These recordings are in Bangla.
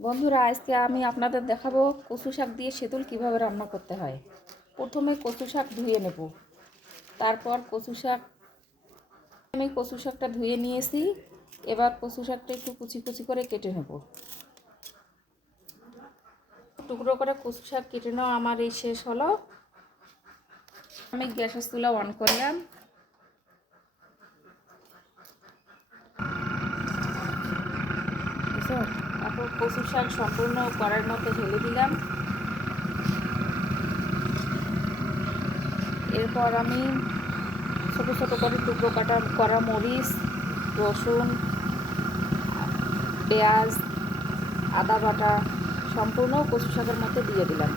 বন্ধুরা, আজকে আমি আপনাদের দেখাবো কচু শাক দিয়ে সেতুল কিভাবে রান্না করতে হয়। প্রথমে কচু শাক ধুয়ে নেব। তারপর আমি কচু শাকটা ধুয়ে নিয়েছি। এবার কচু শাকটা একটু কুচি কুচি করে কেটে নেব। টুকরো করে কচু শাক কেটে নেওয়া আমার এই শেষ হলো। আমি গ্যাসের চুলা অন করলাম। এখন কচু শাক সম্পূর্ণ কড়াইয়ের মধ্যে ঢেলে দিলাম। এরপর আমি ছোট ছোট করে টুকরো করা মরিচ, রসুন, পেঁয়াজ, আদা বাটা সম্পূর্ণ কচু শাকের মধ্যে দিয়ে দিলাম।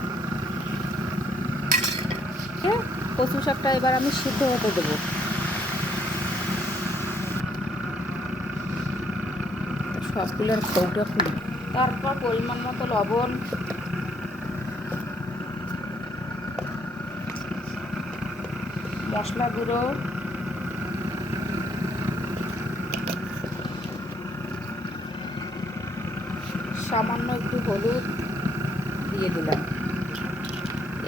কচু শাকটা এবার আমি সিদ্ধ হতে দেব। সবগুলোর খৌটা খুলি। তারপর পরিমাণ মতো লবণ, মশলা গুঁড়ো, সামান্য একটু হলুদ দিয়ে দিলাম।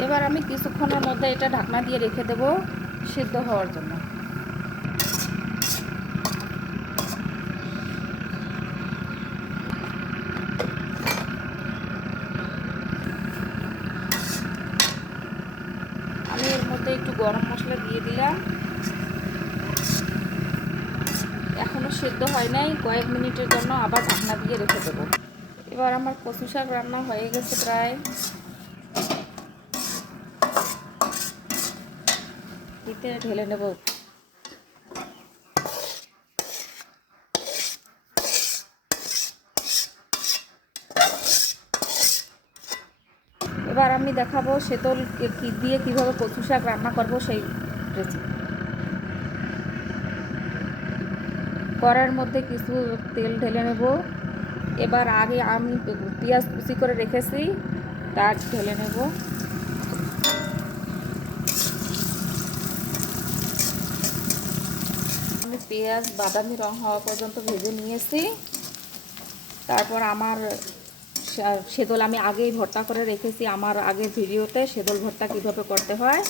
এবার আমি কিছুক্ষণের মধ্যে এটা ঢাকনা দিয়ে রেখে দেব সিদ্ধ হওয়ার জন্য। আমি এর মধ্যে একটু গরম মশলা দিয়ে দিলাম। এখনো সিদ্ধ হয় নাই, কয়েক মিনিটের জন্য আবার ঢাকনা দিয়ে রেখে দেবো। এবার আমার কচু শাক রান্না হয়ে গেছে প্রায়। দিতে ঢেলে নেব। এবার আমি দেখাবো সেতল দিয়ে কীভাবে কচু শাক রান্না করব সেই রেসিপি। কড়াইয়ের মধ্যে কিছু তেল ঢেলে নেব। এবার আগে আমি পেঁয়াজ কুচি করে রেখেছি তা ঢেলে নেব। আমি পেঁয়াজ বাদামি রং হওয়া পর্যন্ত ভেজে নিয়েছি। তারপর আমার সেদল আমি আগেই ভর্তা করে রেখেছি। আমার আগের ভিডিওতে সেদল ভর্তা কীভাবে করতে হয়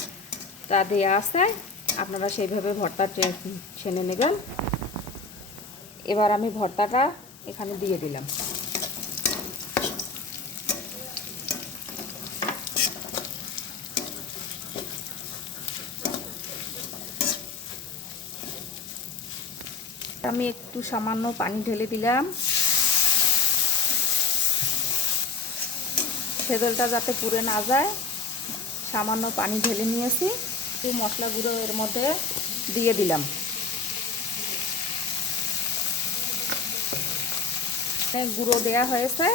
তা দেওয়া আছে, আপনারা সেইভাবে ভর্তা ছেনে নেবেন। এবার আমি ভর্তাটা এখানে দিয়ে দিলাম। আমি একটু সামান্য পানি ঢেলে দিলাম, সেদলটা যাতে পুড়ে না যায়। সামান্য পানি ঢেলে নিয়েছি। একটু মশলা গুঁড়ো এর মধ্যে দিয়ে দিলাম। গুঁড়ো দেয়া হয়েছে।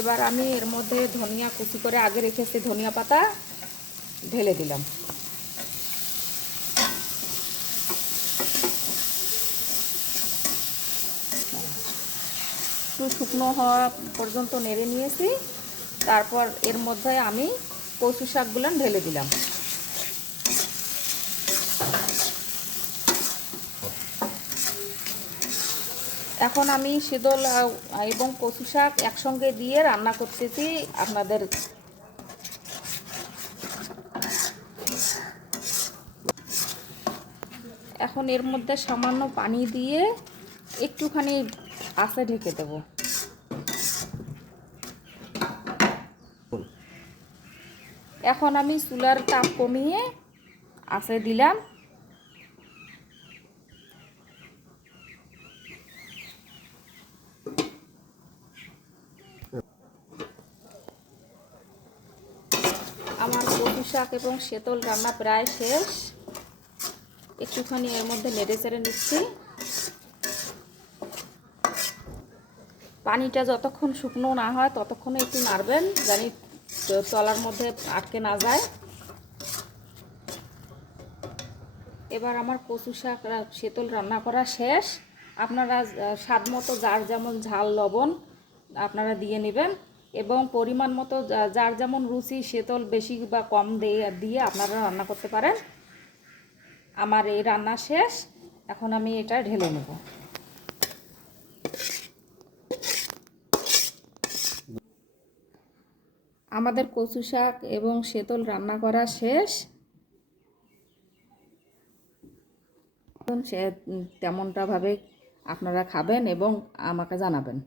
এবার আমি এর মধ্যে ধনিয়া কুচি করে আগে রেখেছি ধনিয়া পাতা ঢেলে দিলাম। একটু শুকনো হওয়া পর্যন্ত নেড়ে নিয়েছি। তারপর এর মধ্যে আমি কচু শাকগুলো ঢেলে দিলাম। এখন আমি সেদল এবং কচু শাক একসঙ্গে দিয়ে রান্না করতেছি। আপনাদের এখন এর মধ্যে সামান্য পানি দিয়ে একটুখানি আঁচে ঢেকে দেব। এখন আমি চুলার তাপ কমিয়ে আঁচে দিলাম। আমার কচু শাক এবং সেতল রান্না প্রায় শেষ। একটুখানি এর মধ্যে নেড়ে চেড়ে নিচ্ছি। পানিটা যতক্ষণ শুকনো না হয় ততক্ষণ একটু নাড়বেন, জানি তলার মধ্যে আটকে না যায়। এবার আমার কচু শাক সেতল রান্না করা শেষ। আপনারা স্বাদ মতো যার যেমন ঝাল লবণ আপনারা দিয়ে নেবেন এবং পরিমাণ মতো যার যেমন রুচি সেতল বেশি বা কম দিয়ে আপনারা রান্না করতে পারেন। আমার এই রান্না শেষ। এখন আমি এটা ঢেলে নেব। আমাদের কচু শাক এবং সেতল রান্না করা শেষ। সে তেমনটা ভাবে আপনারা খাবেন এবং আমাকে জানাবেন।